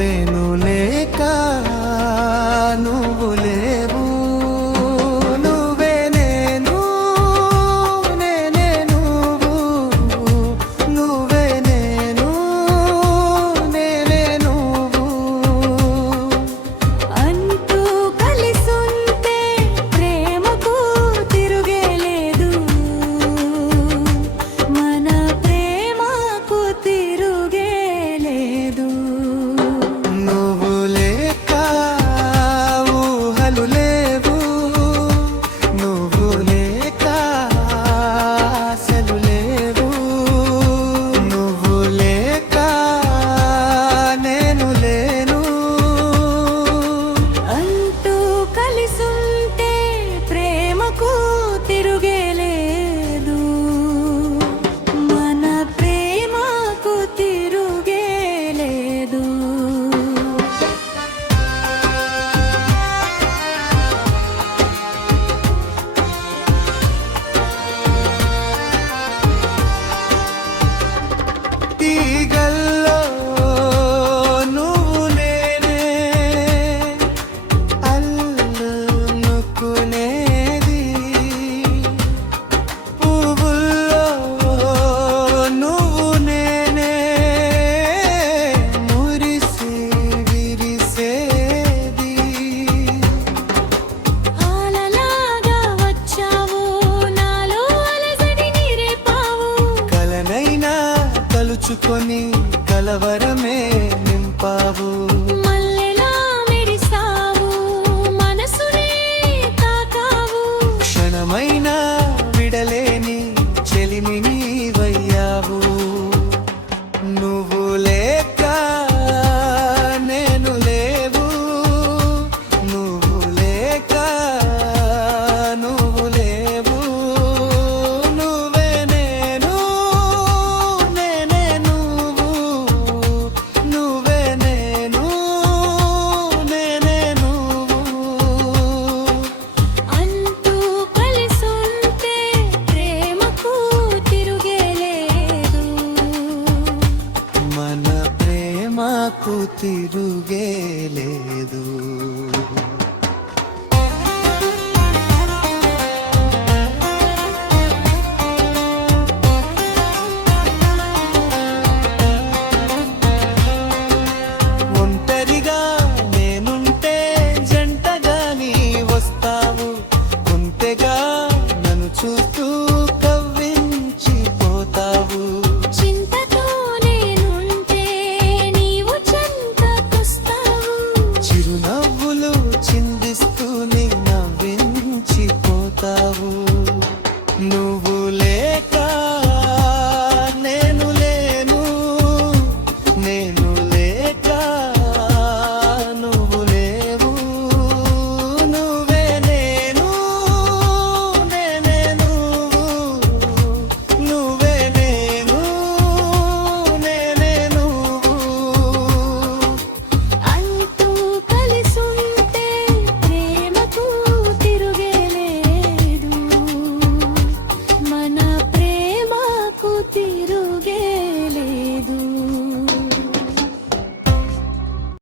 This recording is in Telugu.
నేను లేక నువ్వు లేవు, నువ్వే నేను, నేనే నువ్వు, నువ్వే నేను, నేనే నువ్వు అంటూ కలిసుంటే ప్రేమకు తిరుగే లేదు, మన ప్రేమకు తిరుగే లేదు. నువ్వు లేక ఊహలు లేవు, నువ్వు లేక ఆశలు లేవు, నువ్వు లేక నేను లేను. అంటూ కలిసుంటే ప్రేమకు తిరుగే లేదు, మన ప్రేమకు తిరుగే లేదు. తీగల్లో నువ్వు నేనే, అల్లుకునేది పువ్వుల్లో నువ్వు నేనే, మురిసి విరిసేది. ఆలలాగా వచ్చావు నాలో అలజడి నీరేపావు, కలనైనా కలుచుకొని కలవరమే నింపావు. మల్లెలా మెరిసావు మనసునే తాకావు, క్షణమైనా విడలేని చెలిమి నీవయ్యావు. నువ్వు లేక నేను లేవు, నువ్వు లేక నువ్వు లేవు, నువ్వే నేను, నేనే నువ్వు, నువ్వే నేను, నేనే నువ్వు. అంటూ కలిసుంటే ప్రేమకు తిరుగే లేదు, మన ప్రేమకు తిరుగే లేదు.